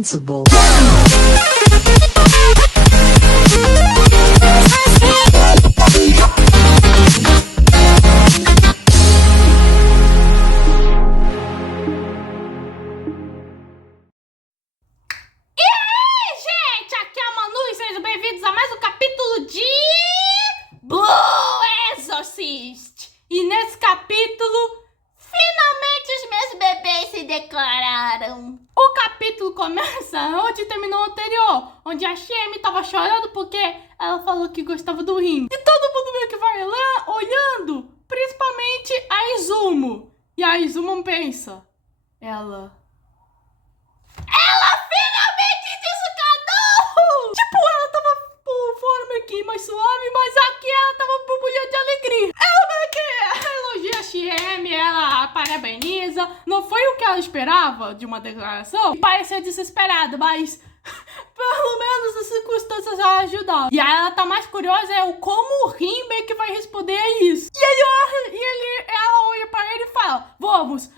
invincible. Bem-vindos a mais um capítulo de Blue Exorcist. E nesse capítulo, finalmente os meus bebês se declararam. O capítulo começa onde terminou o anterior, onde a Shemi tava chorando porque ela falou que gostava do Rin. E todo mundo meio que vai lá olhando, principalmente a Izumo. E a Izumo pensa, ela finalmente desencanou! Tipo, ela tava por forma aqui mais suave, mas aqui ela tava borbulhando de alegria. Ela meio que elogia a Shemi, ela parabeniza. Não foi o que ela esperava de uma declaração. Parecia desesperada, mas pelo menos as circunstâncias já ajudaram. E aí ela tá mais curiosa como o Rin meio que vai responder a isso. Ela olha pra ele e fala, vamos,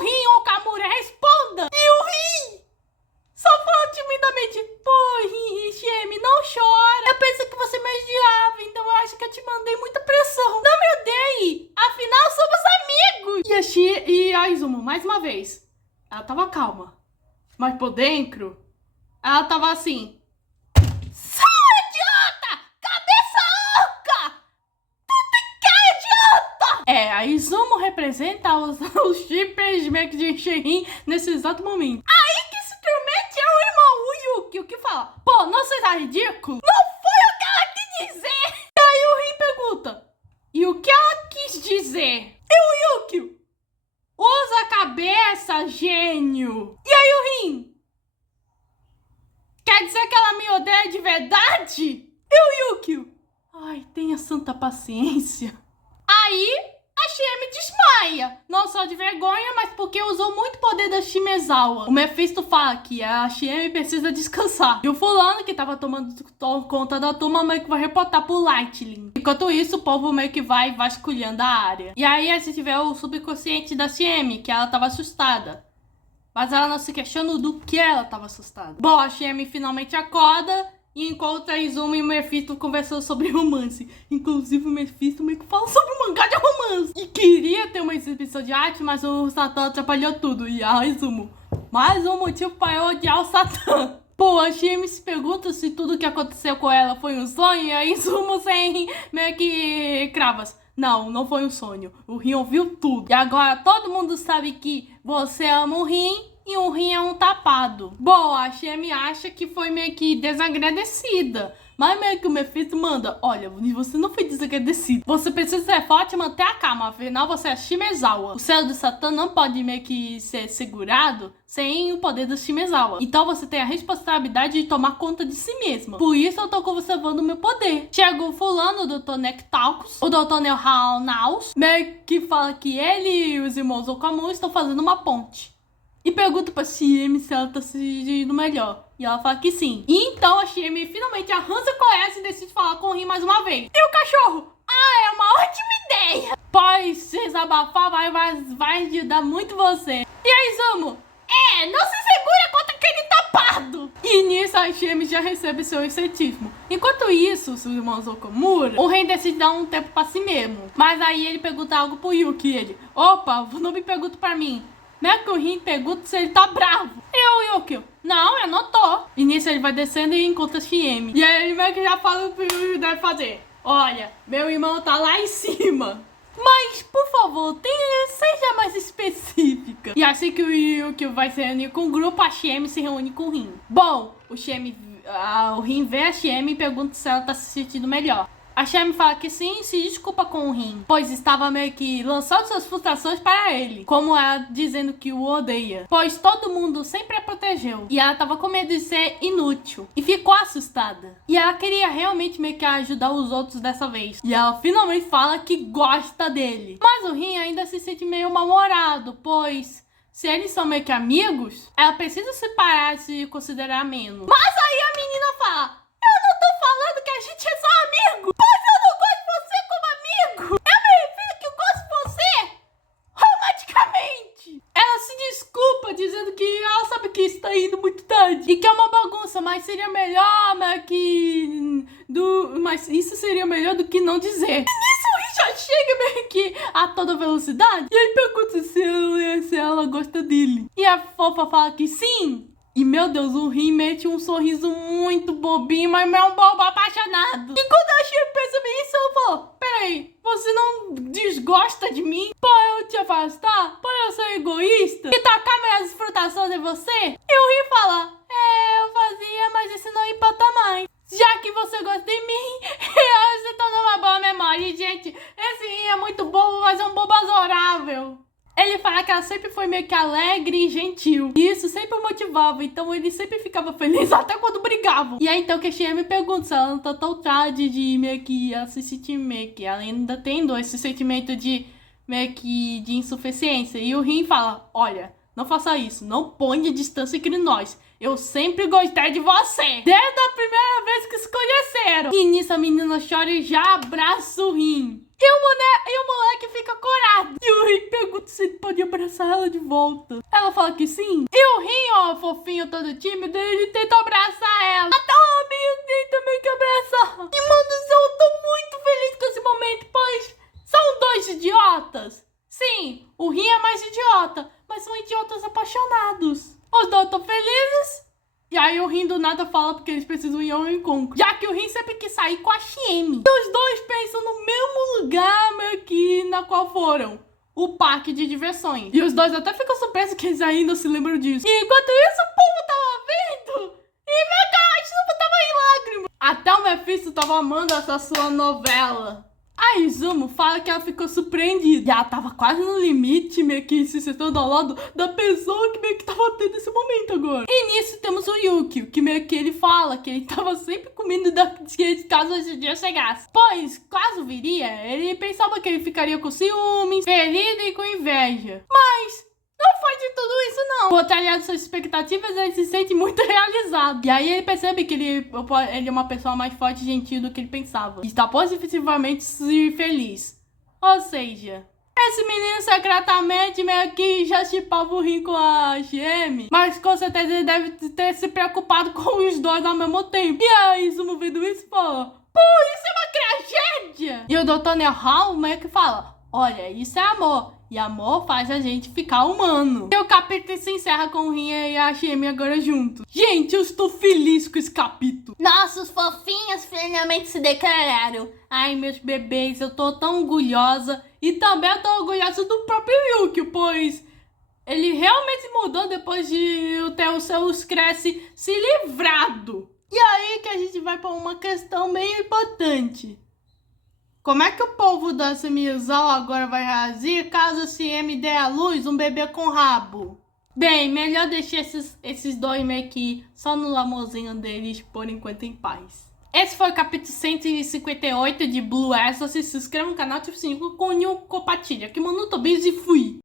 Rin ou Kamura, responda! E o Rin só fala timidamente, pô, Rin, Shemi, não chora. Eu pensei que você me odiava, então eu acho que eu te mandei muita pressão. Não me odeie, afinal somos amigos. E a Izumo, mais uma vez, ela tava calma, mas por dentro, ela tava assim, seu idiota, cabeça oca, tu tem cara idiota. A Izumo representa os shippers meio que de Shenrin nesse exato momento. Aí que se promete é o irmão, o Yuki, o que fala, pô, não seja ridículo, não foi o que ela quis dizer. E aí o Rin pergunta, e o que ela quis dizer? E o Yuki, usa a cabeça, gênio. E aí o Rin, quer dizer que ela me odeia de verdade? E o Yuki, ai, tenha santa paciência. Aí a Shemi desmaia, não só de vergonha, mas porque usou muito poder da Shimezawa. O Mephisto fala que a Shemi precisa descansar. E o fulano que tava tomando conta da turma meio que vai reportar pro Lightning. Enquanto isso, o povo meio que vai vasculhando a área. E aí a gente vê o subconsciente da Shemi, que ela tava assustada. Mas ela não se questiona do que ela tava assustada. Bom, a Shemi finalmente acorda e encontra a Izumo e o Mephisto conversando sobre romance. Inclusive o Mephisto meio que fala sobre um mangá de romance. E queria ter uma exibição de arte, mas o Satã atrapalhou tudo. E a Izumo, mais um motivo para eu odiar o Satã. Pô, a Shemi se pergunta se tudo que aconteceu com ela foi um sonho. E a Izumo sem meio que cravas. Não foi um sonho. O Rin ouviu tudo. E agora todo mundo sabe que você ama o Rin e o Rin é um tapado. Bom, a Shemi acha que foi meio que desagradecida. Mas meio que o Mephisto manda, olha, você não foi desagradecido. Você precisa ser forte e manter a calma, afinal você é Shimezawa. O selo do Satã não pode meio que ser segurado sem o poder do Shimezawa. Então você tem a responsabilidade de tomar conta de si mesma. Por isso eu tô conservando o meu poder. Chega o fulano, o Dr. Nectalcus, o Dr. Neuhanaus, meio que fala que ele e os irmãos Okamu estão fazendo uma ponte. E pergunta pra Shemi se ela tá se sentindo melhor. E ela fala que sim. E então a Shemi finalmente arranca com essa e decide falar com o Rin mais uma vez. E o cachorro? Ah, é uma ótima ideia. Pois desabafar vai ajudar muito você. E a Izumo? Não se segura contra aquele tapado. E nisso a Shemi já recebe seu incentivo. Enquanto isso, os irmãos Okamura, o Rin decide dar um tempo pra si mesmo. Mas aí ele pergunta algo pro Yuki. Ele, opa, não me pergunta pra mim. Meio que o Rin pergunta se ele tá bravo. E o Yuki, não, eu não tô. E nisso ele vai descendo e encontra a Shemi. E aí ele meio que já fala o que ele deve fazer. Olha, meu irmão tá lá em cima. Mas, por favor, seja mais específica. E assim que o Yuki vai se reunir com o grupo, a Shemi se reúne com o Rin. Bom, o Rin vê a Shemi e pergunta se ela tá se sentindo melhor. A Shemi fala que sim e se desculpa com o Rin, pois estava meio que lançando suas frustrações para ele, como ela dizendo que o odeia, pois todo mundo sempre a protegeu, e ela estava com medo de ser inútil, e ficou assustada. E ela queria realmente meio que ajudar os outros dessa vez, e ela finalmente fala que gosta dele. Mas o Rin ainda se sente meio mal-humorado, pois se eles são meio que amigos, ela precisa se parar de se considerar menos. Mas aí a menina fala, eu não tô falando que a gente é só amigo, pois eu não gosto de você como amigo. Eu me refiro que eu gosto de você romanticamente. Ela se desculpa, dizendo que ela sabe que está indo muito tarde e que é uma bagunça, mas seria melhor, mas isso seria melhor do que não dizer. E nisso o Rin já chega meio que a toda velocidade e aí pergunta se ela gosta dele. E a fofa fala que sim. E, meu Deus, o Rin mete um sorriso muito bobinho, mas é um bobo apaixonado. E quando a Xiemi percebe isso, ela fala, peraí, você não desgosta de mim? Por eu te afastar? Por eu ser egoísta? E tacar minhas frutações em você? E o Rin fala, eu fazia, mas isso não importa mais. Já que você gosta de mim, você tá numa boa memória. E, gente, esse Rin é muito bobo, mas é um bobo adorável. Ele fala que ela sempre foi meio que alegre e gentil. E isso sempre o motivava. Então ele sempre ficava feliz, até quando brigavam. E aí então que a Xiemi me pergunta se ela não tá tão tarde de meio que ela se sentir meio que ela ainda tendo esse sentimento de meio que de insuficiência. E o Rin fala, olha, não faça isso. Não ponha distância entre nós. Eu sempre gostei de você. Desde a primeira vez que se conheceram. E nisso a menina chora e já abraça o Rin. E o moleque fica corado. E o Rin pergunta se ele pode abraçar ela de volta. Ela fala que sim. E o Rin, ó, fofinho, todo tímido, ele tenta abraçar ela. Até o amigo dele também quer abraçar. E, mano do céu, eu tô muito feliz com esse momento, pois são dois idiotas. Sim, o Rin é mais idiota, mas são idiotas apaixonados. Os dois estão felizes. E aí o Rin do nada fala porque eles precisam ir ao encontro. Já que o Rin sempre quis sair com a Xiemi. E os dois pensam no mesmo lugar meio que na qual foram. O parque de diversões. E os dois até ficam surpresos que eles ainda se lembram disso. E enquanto isso o povo tava vendo. E meu cachorro tava em lágrimas. Até o Mephisto tava amando essa sua novela. A Izumo fala que ela ficou surpreendida. E ela tava quase no limite, meio que se sentando ao lado da pessoa que meio que tava tendo esse momento agora. E nisso temos o Yukio, que meio que ele fala que ele tava sempre com medo caso esse dia chegasse. Pois, caso viria, ele pensava que ele ficaria com ciúmes, ferido e com inveja. Mas não foi de tudo isso, não. Por aliado suas expectativas, ele se sente muito realizado. E aí ele percebe que ele é uma pessoa mais forte e gentil do que ele pensava. E está positivamente feliz. Ou seja, esse menino secretamente meio que já chipava o Rin com a Xiemi. Mas com certeza ele deve ter se preocupado com os dois ao mesmo tempo. E a Izumo vendo isso fala, pô, isso é uma tragédia. E o Dr. Nehal meio que fala, olha, isso é amor. E amor faz a gente ficar humano. E o capítulo se encerra com o Rin e a Xiemi agora juntos. Gente, eu estou feliz com esse capítulo. Nossos fofinhos finalmente se declararam. Ai, meus bebês, eu tô tão orgulhosa. E também eu tô orgulhosa do próprio Yukio, pois ele realmente mudou depois de o Seus Cresce se livrado. E aí que a gente vai para uma questão bem importante. Como é que o povo da Semizal agora vai reagir caso a Xiemi der à luz um bebê com rabo? Bem, melhor deixar esses dois meio que só no amorzinho deles por enquanto em paz. Esse foi o capítulo 158 de Blue Exorcist. Se inscreva no canal, ative o sininho com o compartilha. Aqui, Manu Tobias e fui!